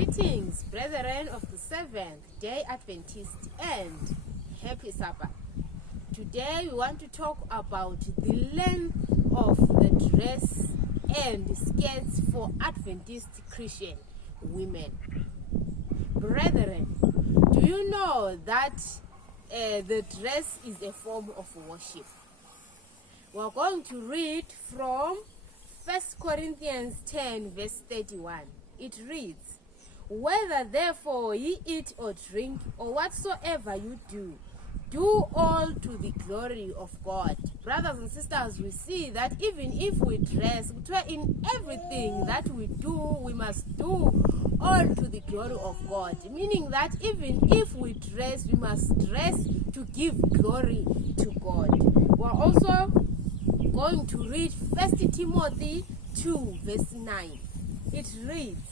Greetings, brethren of the Seventh-day Adventists, and happy Sabbath. Today we want to talk about the length of the dress and skirts for Adventist Christian women. Brethren, do you know that the dress is a form of worship? We are going to read from 1 Corinthians 10 verse 31. It reads, "Whether therefore ye eat or drink, or whatsoever you do, do all to the glory of God." Brothers and sisters, we see that even if we dress, in everything that we do, we must do all to the glory of God. Meaning that even if we dress, we must dress to give glory to God. We're also going to read 1 Timothy 2 verse 9. It reads,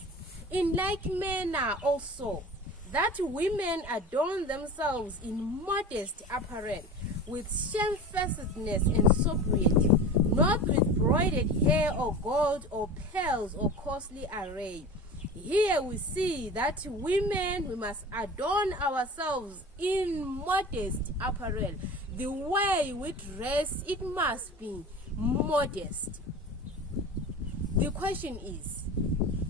"In like manner also, that women adorn themselves in modest apparel, with shamefacedness and sobriety, not with broided hair or gold or pearls or costly array." Here we see that women, we must adorn ourselves in modest apparel. The way we dress, it must be modest. The question is,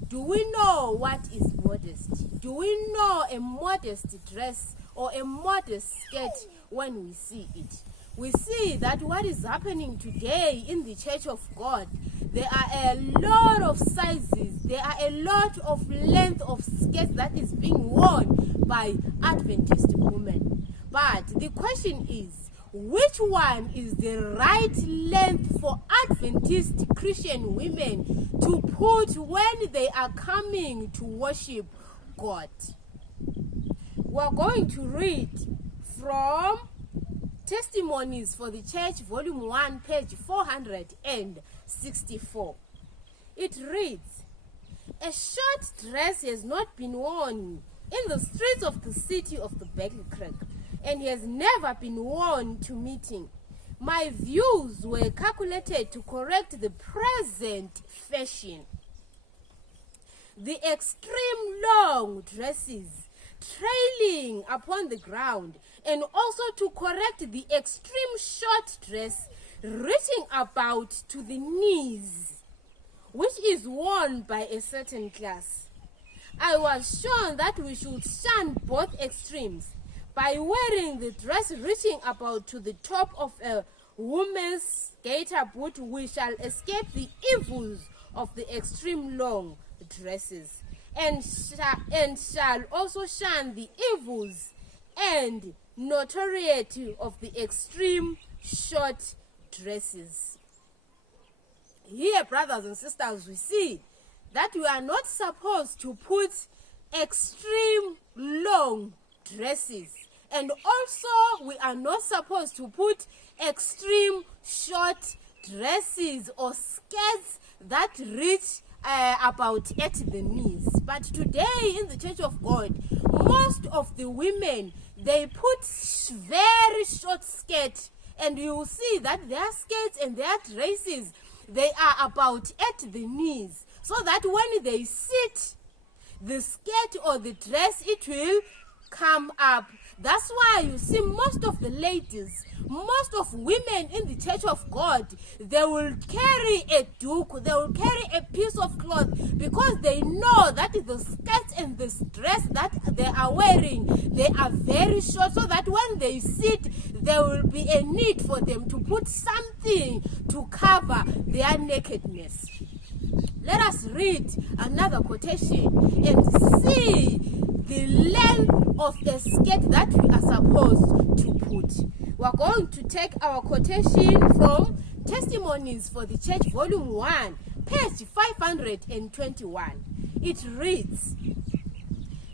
do we know what is modest? Do we know a modest dress or a modest skirt when we see it? We see that what is happening today in the Church of God, there are a lot of sizes, there are a lot of length of skirts that is being worn by Adventist women. But the question is, which one is the right length for Adventist Christian women to put when they are coming to worship God? We're going to read from Testimonies for the Church, Volume 1, page 464. It reads, "A short dress has not been worn in the streets of the city of the Battle Creek, and has never been worn to meeting. My views were calculated to correct the present fashion. The extreme long dresses trailing upon the ground, and also to correct the extreme short dress reaching about to the knees, which is worn by a certain class. I was shown that we should shun both extremes. By wearing the dress reaching about to the top of a woman's gaiter boot, we shall escape the evils of the extreme long dresses, and shall also shun the evils and notoriety of the extreme short dresses." Here, brothers and sisters, we see that we are not supposed to put extreme long dresses, and also we are not supposed to put extreme short dresses or skirts that reach about at the knees. But today in the Church of God, most of the women, they put very short skirts, and you will see that their skirts and their dresses, they are about at the knees, so that when they sit, the skirt or the dress, it will come up. That's why you see most of the ladies, most of women in the Church of God, they will carry a duke, they will carry a piece of cloth, because they know that the skirt and the dress that they are wearing, they are very short, so that when they sit, there will be a need for them to put something to cover their nakedness. Let us read another quotation and see the length of a skirt that we are supposed to put. We are going to take our quotation from Testimonies for the Church, Volume 1, page 521. It reads,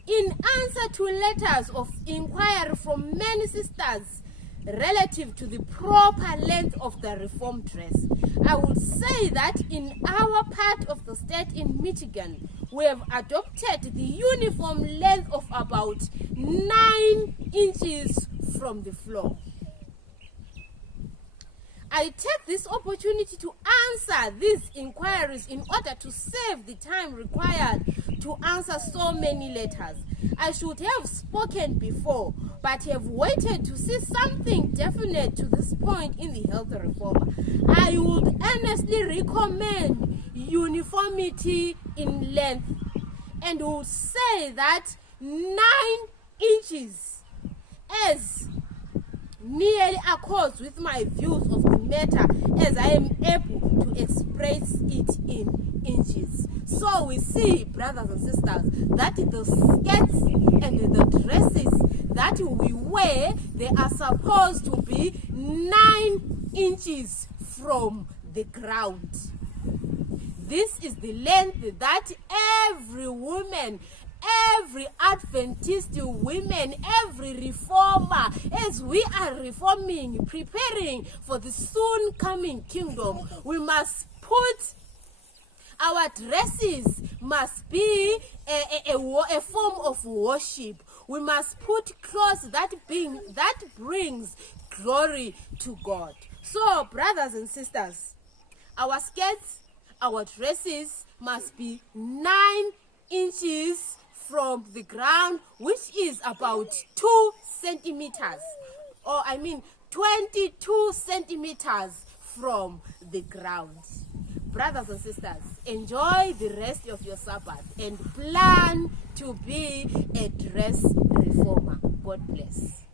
"In answer to letters of inquiry from many sisters relative to the proper length of the Reformed dress, I would say that in our part of the state in Michigan, we have adopted the uniform length of about 9 inches from the floor. I take this opportunity to answer these inquiries in order to save the time required to answer so many letters. I should have spoken before, but have waited to see something definite to this point in the health reform. I would earnestly recommend uniformity in length, and would say that 9 inches as nearly accords with my views of the matter as I am able to express it in inches. So we see, brothers and sisters, that the skirts and the dresses that we wear, they are supposed to be 9 inches from the ground. This is the length that every woman, every Adventist women, every reformer, as we are reforming, preparing for the soon coming kingdom, we must put our dresses must be a form of worship. We must put clothes that brings glory to God. So, brothers and sisters, our skirts, our dresses must be 9 inches from the ground, which is about 2 centimeters, or 22 centimeters from the ground. Brothers and sisters, enjoy the rest of your Sabbath and plan to be a dress reformer. God bless.